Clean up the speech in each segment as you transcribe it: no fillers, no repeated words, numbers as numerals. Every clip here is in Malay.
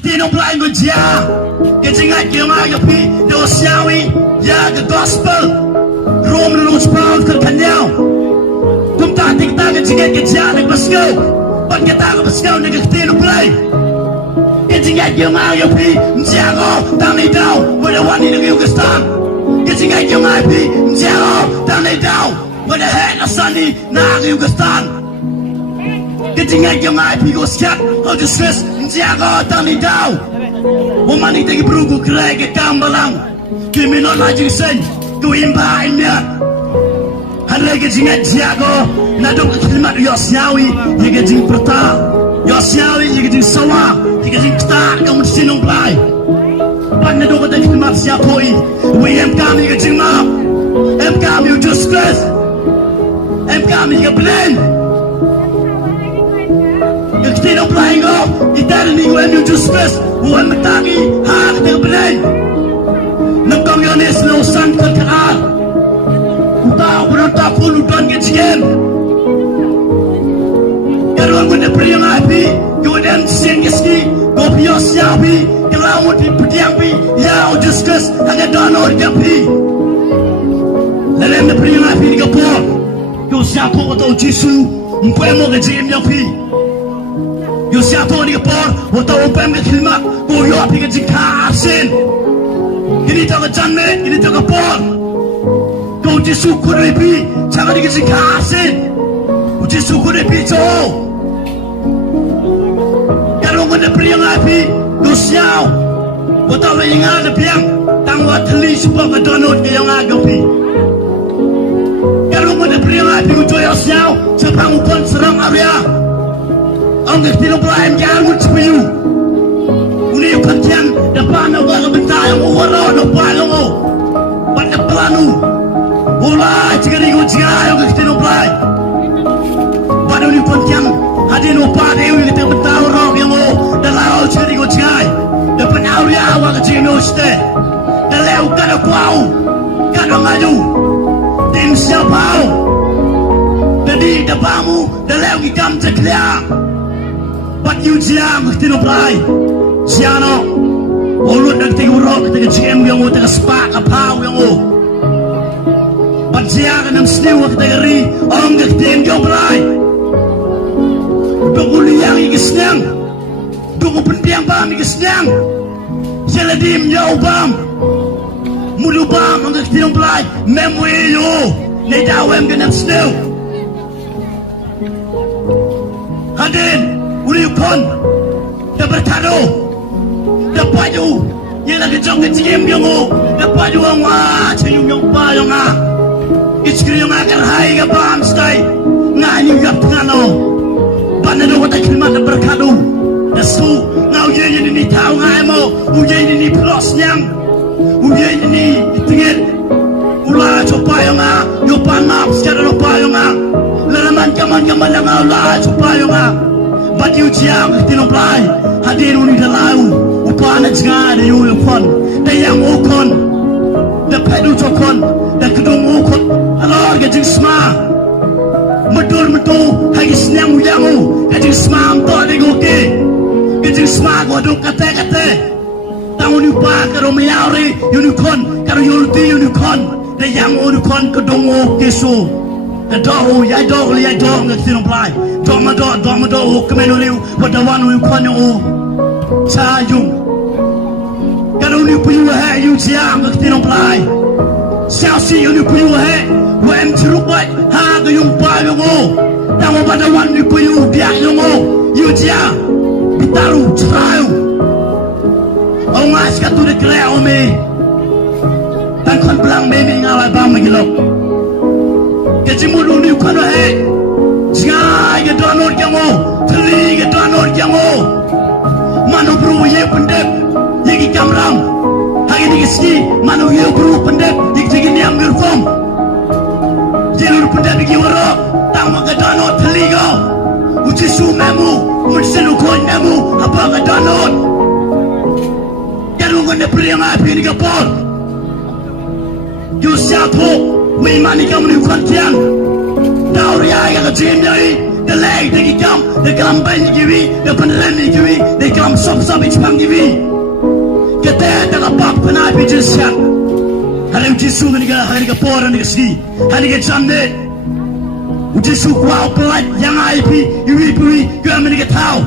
Tinong blind go dia. Jingngait yung ayaw pi. Do siyawi. Ya the gospel. Rome lulus proud ka kanyaw. Kung tating taga jingngait ka dia nagbaskaw. Pag kita ka baskaw nagkatinong blind. Jingngait yung ayaw pi. Msiyago tanay daw. Wala wani nang yung gastan. Jingngait yung ayaw pi. Msiyago tanay daw. Wala head na sani na yung gastan. Jingngait yung ayaw pi go skat. O distress. Msiyago tanay daw. Wamani tegi brugu krege kambalang. Kimi no la jingsen. Ku imba imya. Hynrei ke jingngait jiago. Nadok khilmat yo sniawi. Yege jing perta. Yo sniawi yege jing sawa. Yege jing kta kamu sinong plai. Pan nadok ta khilmat siapoi. We em kami yege jing ma. Em kami you just stress. Em kami yege blend. Yege no plai go. Itari ni when you just stress. Bukan matagi hak terbenai. Nangkong yones no san terkenal. Utau berontak pun udan kecil. Kalau aku nak pergi ngapi, kemudian siang keski, kopi siapi, kalau mau dipergiang pi, ya ujuskas hanya donor japi. Lalu nak pergi ngapi di kapal, kau siapa atau jisu, mungkin mau kejim japi. Yo siapa di kapal, atau upem ke khilmat, kau yo api ke jika asin. Ini tak kejamet, ini tak kapal. Kau jisu kuripi, jangan di jika asin. Jisu kuripi jauh. Kalau kau nak pergi ngapi, kau siau. Kau tahu yang ada piang, tangwa teli sebab kau donor ke yang agapi. Kalau kau nak pergi ngapi, kau jual siau, sebab kau serang area. Angkat tidak boleh jangan sepiu. Uni katian depan awak bentar yang orang depan lo. Pada pelanu. Bola jika digo jika angkat tidak boleh. Pada uni katian hadir upah dewi kita bentar orang yang mo dalam jika digo jika. Depan area awak jika noste. Dalam kada kuau kada ngaju. Tim siapa? Jadi depanmu dalam ikam ceklia. But you jam tino play siano ulun nang tiga urok tiga jingim yang tiga spak apa yang but siang nang sniaw tiga ri ang tiga yang play dukuli yang jingsneng duku pendiang bam jingsneng seladim jauh bam mulu bam ang tiga play memui yo ne dawem genap sniaw hadin uli kon dapat kado dapat ju yang lagi jong kecil yang dapat ju ang cayung yang pa yang iskri yang akan hai ke bam stay ngani gap ngano panado kata khilmat berkado dasu ngau ye ni tahu ngai mo uye ni plus yang uye ni tinggal ula coba yang yo panap secara lupa yang lalaman kaman yang la coba yang But you jam tinong play hadir uni dalau upana jnga de yu kon de yang ukon de pedu chokon de kedung ukon alor ge jing sma medul metu hagi snang uyangu ge jing sma to de goke ge jing sma go du kate taun upa karo miauri unicorn karo yulti unicorn de yang unicorn kedung kesu Doh, ya doh, ya doh, nggak tinong play. Doh madoh, kemenuliu, wadawan uyu kanyo sayung. Kalau ni puyu he, yu siang nggak tinong play. Siasi yu puyu he, wem ceruk baik, ha yung payung Tamu wadawan ni puyu biak yung yu siang, bitaru cerayu. Ongas katu de kre ome, tangkon belang memi ngawai bang magilok. Kejimudu ni kono he jai ke donor jango teli ke donor jango manu bru ye pendep ye ki kamram hagi ni ski manu ye bru pendep ye ki ni amir kom jelur pendep ki woro tang ke donor teli go uji su memu munsenu kon memu apa ke donor kalau ngone priang api ni kapal yo siapo we mani kamu ni kantian tahu ya yang kecil dari the leg, the gum bend givi, the panran givi, the gum sop each pang givi. Get there, the pop and I be just shut. Halim Jisu and the poor and the sea, and get Sunday. Jisu wow, polite, young IP, you get how.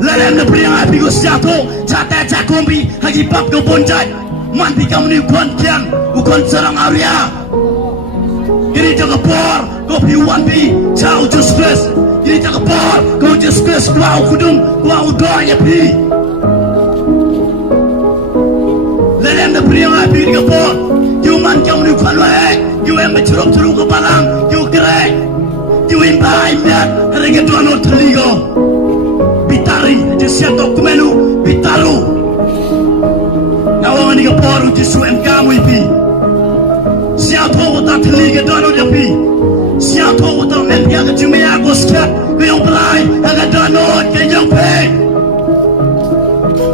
Let them bring up because Sato, Chata Chakombi, Hagi Pap go Bonjai, Man become new Konkian, who concern area. You need to go poor, go be 1B, Chow just stress. You need to go poor, go just stress, go out, Kudum, go out, door, your pee. Let them bring up the poor. You man come new Konway, you amateur to look up, you grey. You imbibe that, and I get to an old legal. Bitari, just set up Kumenu, Bitaru. Now I'm going to go to swim gum with me. Seattle, that league, Donald P. Seattle, the men gather to me, I was kept, we don't blind, and I don't know, can you pay?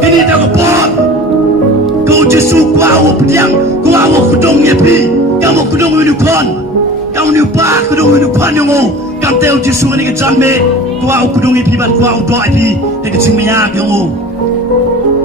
You need to go go to Su, go out of Yang, go out of Kudong Yapi, come of Kudong with you con. Down you back, Kudong with you pan. Come tell Jisu and get John made. Go out, Kudungi people, go out, do IP. They can sing me out, yo.